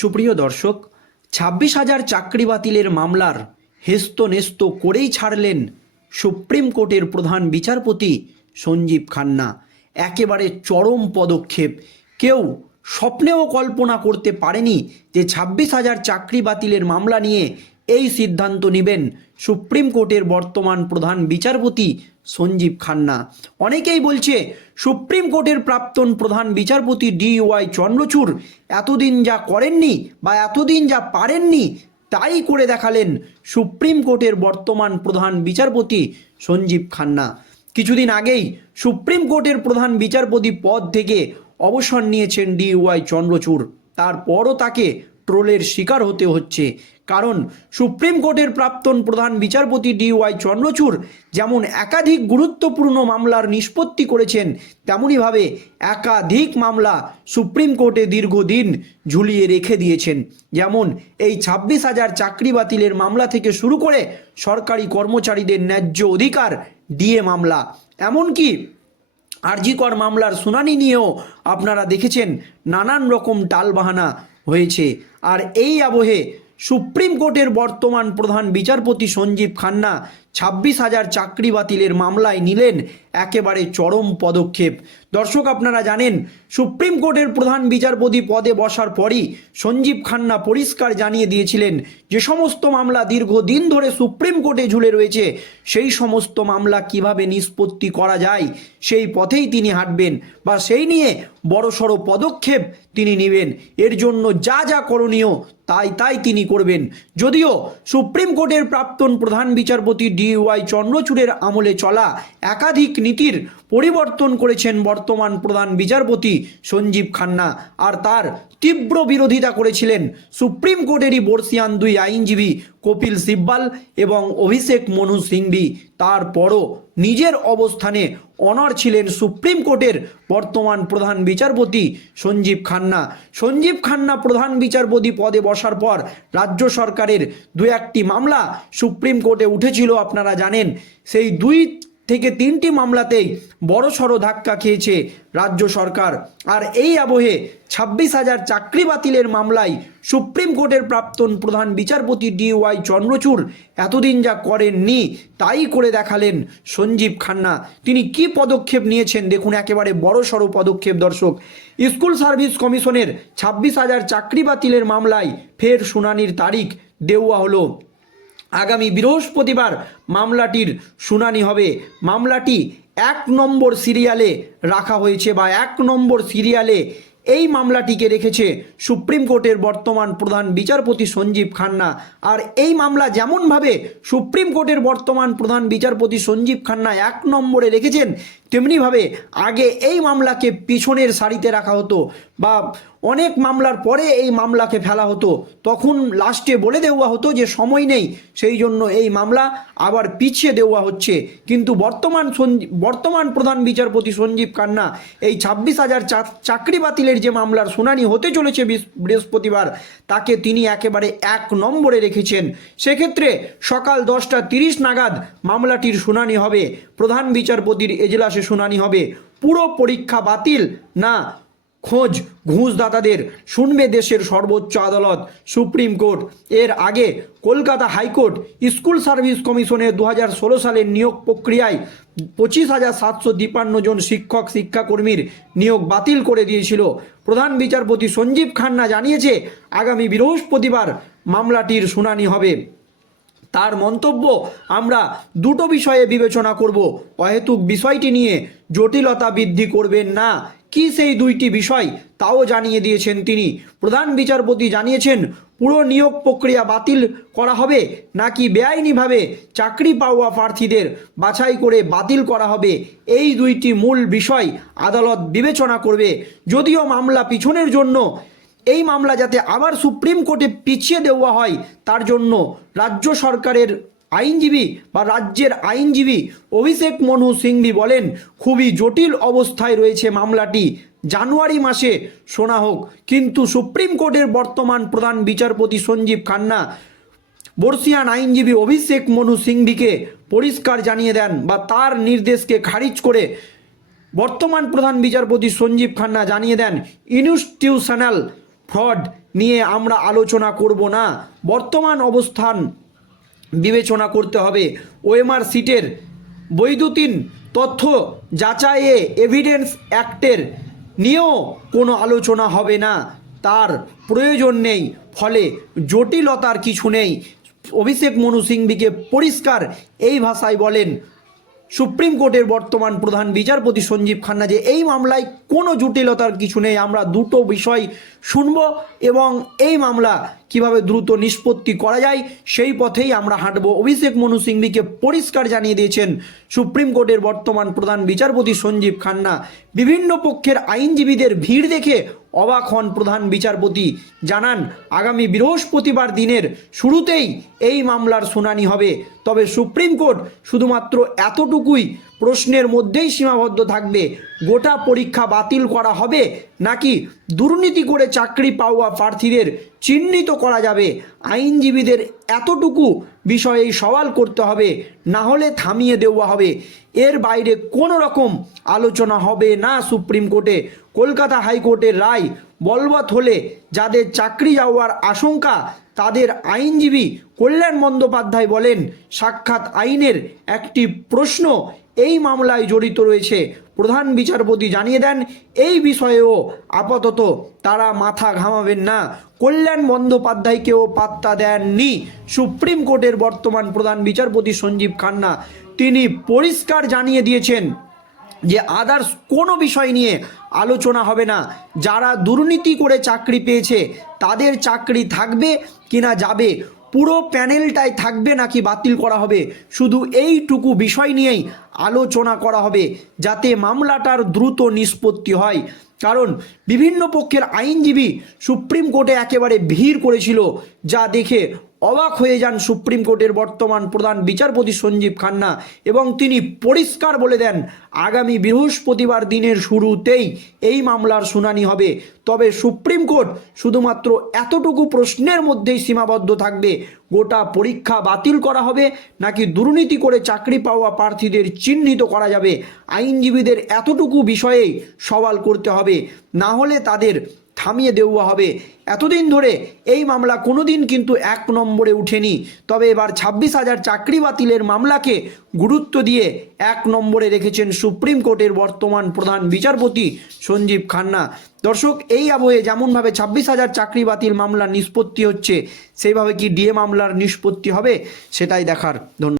সুপ্রিয় দর্শক, ছাব্বিশ হাজার চাকরি বাতিলের মামলার হেস্ত নেস্ত করেই ছাড়লেন সুপ্রিম কোর্টের প্রধান বিচারপতি সঞ্জীব খান্না। একেবারে চরম পদক্ষেপ। কেউ স্বপ্নেও কল্পনা করতে পারেনি যে ছাব্বিশ হাজার চাকরি বাতিলের মামলা নিয়ে এই সিদ্ধান্ত নেবেন সুপ্রিম কোর্টের বর্তমান প্রধান বিচারপতি সঞ্জীব খান্না। অনেকেই বলছে, সুপ্রিম কোর্টের প্রাক্তন প্রধান বিচারপতি ডি ওয়াই চন্দ্রচূড় এতদিন যা করেননি বা এতদিন যা পারেননি, তাই করে দেখালেন সুপ্রিম কোর্টের বর্তমান প্রধান বিচারপতি সঞ্জীব খান্না। কিছুদিন আগেই সুপ্রিম কোর্টের প্রধান বিচারপতি পদ থেকে অবসর নিয়েছেন ডি ওয়াই চন্দ্রচূড়। তারপরও তাকে ট্রোলের শিকার হতে হচ্ছে। কারণ সুপ্রিম কোর্টের প্রাক্তন প্রধান বিচারপতি ডি ওয়াই চন্দ্রচূড় যেমন একাধিক গুরুত্বপূর্ণ মামলার নিষ্পত্তি করেছেন তেমনইভাবে একাধিক মামলা সুপ্রিম কোর্টে দীর্ঘদিন ঝুলিয়ে রেখে দিয়েছেন। যেমন এই ছাব্বিশ হাজার চাকরি বাতিলের মামলা থেকে শুরু করে সরকারি কর্মচারীদের ন্যায্য অধিকার ডিএ মামলা। এমনকি আরজিকর মামলার শুনানি নিয়েও আপনারা দেখেছেন নানান রকম টালবাহানা হয়েছে। আর এই আবহে সুপ্রিম কোর্টের বর্তমান প্রধান বিচারপতি সঞ্জীব খান্না ছাব্বিশ হাজার চাকরি বাতিলের মামলায় নিলেন একেবারে চরম পদক্ষেপ। দর্শক, আপনারা জানেন, সুপ্রিম কোর্টের প্রধান বিচারপতি পদে বসার পরই সঞ্জীব খান্না পরিষ্কার জানিয়ে দিয়েছিলেন, যে সমস্ত মামলা দীর্ঘদিন ধরে সুপ্রিম কোর্টে ঝুলে রয়েছে, সেই সমস্ত মামলা কীভাবে নিষ্পত্তি করা যায়, সেই পথেই তিনি হাঁটবেন বা সেই নিয়ে বড়সড় পদক্ষেপ তিনি নেবেন। এর জন্য যা যা করণীয় তাই তাই তিনি করবেন। যদিও সুপ্রিম কোর্টের প্রাক্তন প্রধান বিচারপতি ডি ওয়াই চন্দ্রচূড়ের আমলে চলা একাধিক নীতির পরিবর্তন করেছেন বর্তমান প্রধান বিচারপতি সঞ্জীব খান্না। আর তার তীব্র বিরোধিতা করেছিলেন সুপ্রিম কোর্টেরই বর্ষিয়ান দুই আইনজীবী কপিল সিব্বাল এবং অভিষেক মনু সিংভি। তারপরও নিজের অবস্থানে অনর ছিলেন সুপ্রিম কোর্টের বর্তমান প্রধান বিচারপতি সঞ্জীব খান্না। সঞ্জীব খান্না প্রধান বিচারপতি পদে বসার পর রাজ্য সরকারের দু একটি মামলা সুপ্রিম কোর্টে উঠেছিল, আপনারা জানেন। সেই দুই থেকে তিনটি মামলাতেই বড়সড় ধাক্কা খেয়েছে রাজ্য সরকার। আর এই আবহে ছাব্বিশ হাজার চাকরি বাতিলের মামলায় সুপ্রিম কোর্টের প্রাক্তন প্রধান বিচারপতি ডি ওয়াই চন্দ্রচূড় এতদিন যা করেননি তাই করে দেখালেন সঞ্জীব খান্না। তিনি কি পদক্ষেপ নিয়েছেন দেখুন একেবারে বড় বড়সড় পদক্ষেপ, দর্শক। স্কুল সার্ভিস কমিশনের ছাব্বিশ হাজার চাকরি বাতিলের মামলায় ফের শুনানির তারিখ দেওয়া হলো। আগামী বৃহস্পতিবার মামলাটির শুনানি হবে। মামলাটি এক নম্বর সিরিয়ালে রাখা হয়েছে বা এক নম্বর সিরিয়ালে এই মামলাটিকে রেখেছে সুপ্রিম কোর্টের বর্তমান প্রধান বিচারপতি সঞ্জীব খান্না। আর এই মামলা যেমনভাবে সুপ্রিম কোর্টের বর্তমান প্রধান বিচারপতি সঞ্জীব খান্না এক নম্বরে রেখেছেন তেমনিভাবে আগে এই মামলাকে পিছনের সারিতে রাখা হতো বা অনেক মামলার পরে এই মামলাকে ফেলা হতো, তখন লাস্টে বলে দেওয়া হতো যে সময় নেই, সেই জন্য এই মামলা আবার পিছিয়ে দেওয়া হচ্ছে। কিন্তু বর্তমান বর্তমান প্রধান বিচারপতি সঞ্জীব কান্না এই ছাব্বিশ হাজার চাকরি বাতিলের যে মামলার শুনানি হতে চলেছে বৃহস্পতিবার, তাকে তিনি একেবারে এক নম্বরে রেখেছেন। সেক্ষেত্রে সকাল দশটা তিরিশ নাগাদ মামলাটির শুনানি হবে। প্রধান বিচারপতির এজলাসে শুনানি হবে। পুরো পরীক্ষা বাতিল? না, খোঁজ ঘুষদাতাদের। শুনবে দেশের সর্বোচ্চ আদালত, সুপ্রিম কোর্ট। এর আগে কলকাতা হাইকোর্ট স্কুল সার্ভিস কমিশনের দু সালের নিয়োগ প্রক্রিয়ায় পঁচিশ হাজার সাতশো তিপ্পান্ন জন শিক্ষক, শিক্ষাকর্মীর নিয়োগ বাতিল করে দিয়েছিল। প্রধান বিচারপতি সঞ্জীব খান্না জানিয়েছে, আগামী বৃহস্পতিবার মামলাটির শুনানি হবে। তার মন্তব্য আমরা দুটো বিষয়ে বিবেচনা করব। অহেতুক বিষয়টি নিয়ে জটিলতা বৃদ্ধি করবেন না। কি সেই দুইটি বিষয় তাও জানিয়ে দিয়েছেন তিনি। প্রধান বিচারপতি জানিয়েছেন, পুরো নিয়োগ প্রক্রিয়া বাতিল করা হবে নাকি বেআইনিভাবে চাকরি পাওয়া প্রার্থীদের বাছাই করে বাতিল করা হবে? এই দুইটি মূল বিষয় আদালত বিবেচনা করবে। যদিও মামলা পিছনের জন্য এই মামলা যাতে আবার সুপ্রিম কোর্টে পিছিয়ে দেওয়া হয়, তার জন্য রাজ্য সরকারের আইনজীবী বা রাজ্যের আইনজীবী অভিষেক মনু সিংভি বলেন, খুবই জটিল অবস্থায় রয়েছে মামলাটি। জানুয়ারি মাসে শোনা হোক। কিন্তু সুপ্রিম কোর্টের বর্তমান প্রধান বিচারপতি সঞ্জীব খান্না, বর্ষিয়ান আইনজীবী অভিষেক মনু সিংভিকে পরিষ্কার জানিয়ে দেন বা তার নির্দেশকে খারিজ করে বর্তমান প্রধান বিচারপতি সঞ্জীব খান্না জানিয়ে দেন, ইনস্টিটিউশনাল ফ্রড নিয়ে আমরা আলোচনা করব না। বর্তমান অবস্থান বিবেচনা করতে হবে। ওএমআর সিটের বৈদ্যুতিন তথ্য যাচাইয়ে এভিডেন্স অ্যাক্টের নিয়েও কোনো আলোচনা হবে না। তার প্রয়োজন নেই, ফলে জটিলতার কিছু নেই। অভিষেক মনু সিংভিকে পরিষ্কার এই ভাষায় বলেন সুপ্রিম কোর্টের বর্তমান প্রধান বিচারপতি সঞ্জীব খান্না যে এই মামলায় কোনো জটিলতার কিছু নেই, আমরা দুটো বিষয় শুনব এবং এই মামলা কীভাবে দ্রুত নিষ্পত্তি করা যায় সেই পথেই আমরা হাঁটব। অভিষেক মনু সিংভিকে পরিষ্কার জানিয়ে দিয়েছেন সুপ্রিম কোর্টের বর্তমান প্রধান বিচারপতি সঞ্জীব খান্না। বিভিন্ন পক্ষের আইনজীবীদের ভিড় দেখে অবাক হন প্রধান বিচারপতি। জানান, আগামী বৃহস্পতিবার দিনের শুরুতেই এই মামলার শুনানি হবে। তবে সুপ্রিম কোর্ট শুধুমাত্র এতটুকুই প্রশ্নের মধ্যেই সীমাবদ্ধ থাকবে। গোটা পরীক্ষা বাতিল করা হবে নাকি দুর্নীতি করে চাকরি পাওয়া প্রার্থীদের চিহ্নিত করা যাবে? আইনজীবীদের এতটুকু বিষয়ে সওয়াল করতে হবে, না হলে থামিয়ে দেওয়া হবে। এর বাইরে কোনো রকম আলোচনা হবে না সুপ্রিম কোর্টে। কলকাতা হাইকোর্টের রায় বলবৎ হলে যাদের চাকরি যাওয়ার আশঙ্কা, তাদের আইনজীবী কল্যাণ বন্দ্যোপাধ্যায় বলেন, সাক্ষাৎ আইনের একটি প্রশ্ন এই মামলায় জড়িত রয়েছে। প্রধান বিচারপতি জানিয়ে দেন, এই বিষয়েও আপাতত তারা মাথা ঘামাবেন না। কল্যাণ বন্দ্যোপাধ্যায়কেও পাত্তা দেননি। সুপ্রিম কোর্টের বর্তমান প্রধান বিচারপতি সঞ্জীব খান্না, তিনি পরিষ্কার জানিয়ে দিয়েছেন যে আদার্স কোনো বিষয় নিয়ে আলোচনা হবে না। যারা দুর্নীতি করে চাকরি পেয়েছে, তাদের চাকরি থাকবে কিনা যাবে পুরো প্যানেলটাই থাকবে নাকি বাতিল করা হবে? শুধু এইটুকু বিষয় নিয়েই আলোচনা করা হবে, যাতে মামলাটার দ্রুত নিষ্পত্তি হয়। কারণ বিভিন্ন পক্ষের আইনজীবী সুপ্রিম কোর্টে একেবারে ভিড় করেছিল, যা দেখে অবাক হয়ে যান সুপ্রিম কোর্টের বর্তমান প্রধান বিচারপতি সঞ্জীব খান্না এবং তিনি পরিষ্কার বলে দেন, আগামী বৃহস্পতিবার দিনের শুরুতেই এই মামলার শুনানি হবে। তবে সুপ্রিম কোর্ট শুধুমাত্র এতটুকু প্রশ্নের মধ্যেই সীমাবদ্ধ থাকবে, গোটা পরীক্ষা বাতিল করা হবে, নাকি দুর্নীতি করে চাকরি পাওয়া প্রার্থীদের চিহ্নিত করা যাবে। আইনজীবীদের এতটুকু বিষয়েই সওয়াল করতে হবে। না হলে তাদের থামিয়ে দেওয়া হবে। এতদিন ধরে এই মামলা কোনোদিন কিন্তু এক নম্বরে উঠেনি। তবে এবার ছাব্বিশ হাজার চাকরি বাতিলের মামলাকে গুরুত্ব দিয়ে এক নম্বরে রেখেছেন সুপ্রিম কোর্টের বর্তমান প্রধান বিচারপতি সঞ্জীব খান্না। দর্শক, এই আবহে যেমনভাবে ছাব্বিশ হাজার চাকরি বাতিল মামলার নিষ্পত্তি হচ্ছে, সেইভাবে কি ডিএ মামলার নিষ্পত্তি হবে, সেটাই দেখার ধন্যবাদ।